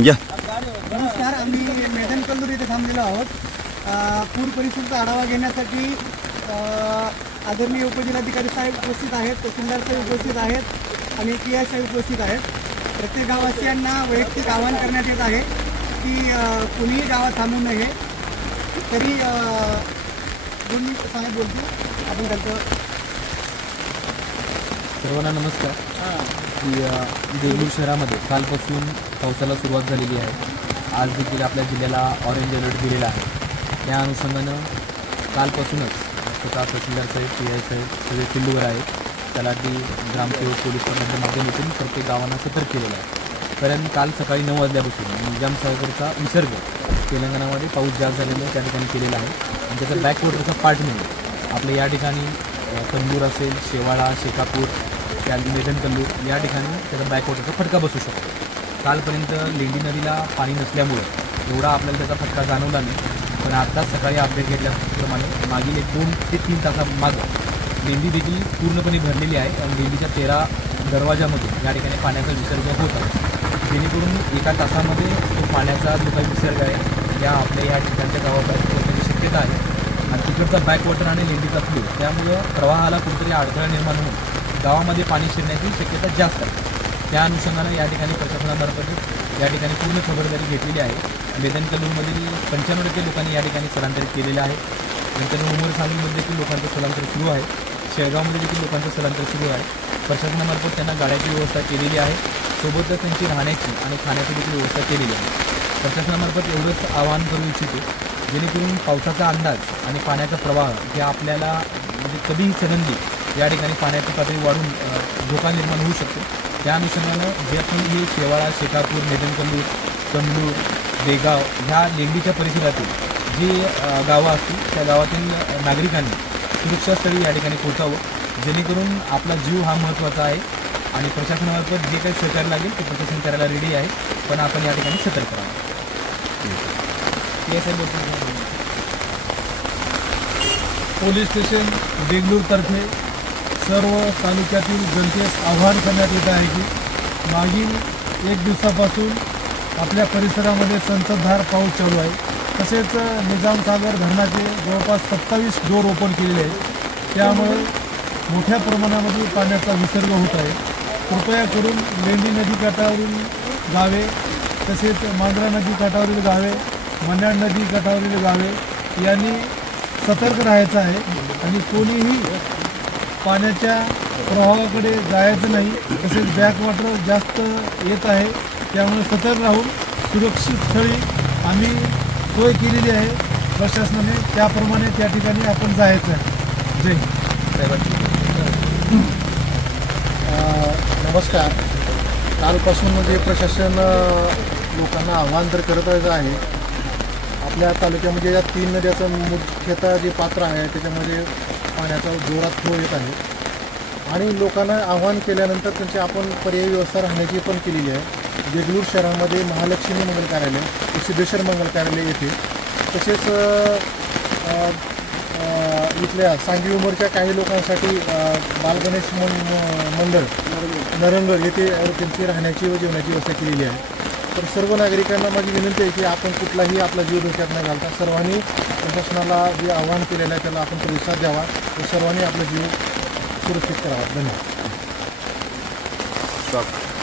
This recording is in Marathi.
नमस्कार आम्ही मैदान कल्लूर इथे थांबलेलो आहोत पूर परिस्थितीचा आढावा घेण्यासाठी आदरणीय उपजिल्हाधिकारी साहेब उपस्थित आहेत तहसीलदार साहेब उपस्थित आहेत आणि पी आय साहेब उपस्थित आहेत प्रत्येक गाववासियांना वैयक्तिक आवाहन करण्यात येत आहे की कुणीही गावात थांबू नये तरी दोन साहेब बोलतो आपण त्यांचं सर्वांना नमस्कार की देवूर शहरामध्ये कालपासून पावसाला सुरुवात झालेली आहे आज देखील आपल्या जिल्ह्याला ऑरेंज अलर्ट दिलेला आहे त्या अनुषंगानं कालपासूनच स्वतः तहसीलदार साहेब पी आय साहेब सगळे फिल्डवर आहेत तलाठी ग्रामसेवक पोलीस यांच्या माध्यमातून प्रत्येक गावांना सतर्क केलेलं आहे कारण काल सकाळी नऊ वाजल्यापासून निजाम विसर्ग तेलंगणामध्ये पाऊस जास्त झालेला आहे त्या ठिकाणी केलेला आहे आणि त्याचा बॅकवॉटरचा पार्ट नाही आपल्या या ठिकाणी तंदूर असेल शेवाळा शेकापूर निवेदन करलो या ठिकाणी त्याचा बॅकवॉटरचा फटका बसू शकतो कालपर्यंत लेंडी नदीला पाणी नसल्यामुळे एवढा आपल्याला त्याचा फटका जाणवला नाही पण आत्ताच सकाळी अपडेट घेतल्याप्रमाणे मागील एक दोन ते तीन तासामागं लेंडी देखील पूर्णपणे भरलेली आहे आणि लेंडीच्या तेरा दरवाजामध्ये या ठिकाणी पाण्याचा विसर्ग होत आहे जेणेकरून एका तासामध्ये तो पाण्याचा जो काही विसर्ग आहे या आपल्या या ठिकाणच्या गावापर्यंत पोहोचण्याची शक्यता आहे आणि तिकडचा बॅकवॉटर आणि लेंडीचा फ्लो त्यामुळं प्रवाहाला कुठेतरी अडथळा निर्माण होऊन गावामध्ये पाणी शिरण्याची शक्यता जास्त आहे त्या अनुषंगानं या ठिकाणी प्रशासनामार्फत या ठिकाणी पूर्ण खबरदारी घेतलेली आहे बेदनकलूरमधील पंच्याण्णव टक्के लोकांनी या ठिकाणी स्थलांतरित केलेलं आहे नंतर उमर सांगलीमध्ये देखील लोकांचं स्थलांतर सुरू आहे शेळगावमध्ये देखील लोकांचं स्थलांतर सुरू आहे प्रशासनामार्फत त्यांना गाड्याची व्यवस्था केलेली आहे सोबतच त्यांची राहण्याची आणि खाण्याची देखील व्यवस्था केलेली आहे प्रशासनामार्फत एवढंच आवाहन करू इच्छितो जेणेकरून पावसाचा अंदाज आणि पाण्याचा प्रवाह हे आपल्याला म्हणजे कधीही सडनली या ठिकाणी पाण्याची पातळी वाढून धोका निर्माण होऊ शकतो त्या अनुषंगानं जे आपण हे शेवाळा शेकापूर नेदनकंदूर कंदूर देगाव ह्या लेंडीच्या परिसरातील जी गावं असतील त्या गावातील नागरिकांनी सुरक्षास्थळी या ठिकाणी पोचावं जेणेकरून आपला जीव हा महत्त्वाचा आहे आणि प्रशासनामार्फत जे काही सहकार्य लागेल ते प्रशासन करायला रेडी आहे पण आपण या ठिकाणी सतर्क राहा पोलीस स्टेशन बेंगलोरतर्फे सर्व तालुक्यातील जनतेस आव्हान करण्यात येत आहे की मागील एक दिवसापासून आपल्या परिसरामध्ये संततधार पाऊस चालू आहे तसेच निजामसागर धरणाचे जवळपास सत्तावीस डोर ओपन केलेले आहेत त्यामुळे मोठ्या प्रमाणामध्ये पाण्याचा विसर्ग होत आहे कृपया करून लेंडी नदी काठावरील गावे तसेच मांजरा नदी काठावरील गावे मन्याड नदी काठावरील गावे यांनी सतर्क राहायचं आहे आणि कोणीही पाण्याच्या प्रवाहाकडे जायचं नाही तसेच बॅकवॉटर जास्त येत आहे त्यामुळे सतर्क राहून सुरक्षित स्थळी आम्ही सोय केलेली आहे प्रशासनाने त्याप्रमाणे त्या ठिकाणी आपण जायचं आहे जय नमस्कार कालपासून म्हणजे प्रशासन लोकांना आव्हान तर करतच आहे आपल्या तालुक्यामध्ये या तीन नद्याचं मुख्यतः जे पात्र आहे त्याच्यामध्ये पाण्याचा जोरात फ्लो येत आहे आणि लोकांना आव्हान केल्यानंतर त्यांची आपण पर्यायी व्यवस्था राहण्याची पण केलेली आहे देगलूर शहरामध्ये महालक्ष्मी मंगल कार्यालय सिद्धेश्वर मंगल कार्यालय येथे तसेच इथल्या सांगवी उमरच्या काही लोकांसाठी बालगणेश मंडळ नरंगर येथे त्यांची राहण्याची व जेवणाची व्यवस्था केलेली आहे तर सर्व नागरिकांना माझी विनंती आहे की आपण कुठलाही आपला जीव धोक्यात न घालता सर्वांनी प्रशासनाला जे आव्हान केलेलं आहे त्याला आपण प्रतिसाद द्यावा तर सर्वांनी आपला जीव सुरक्षित करावा धन्यवाद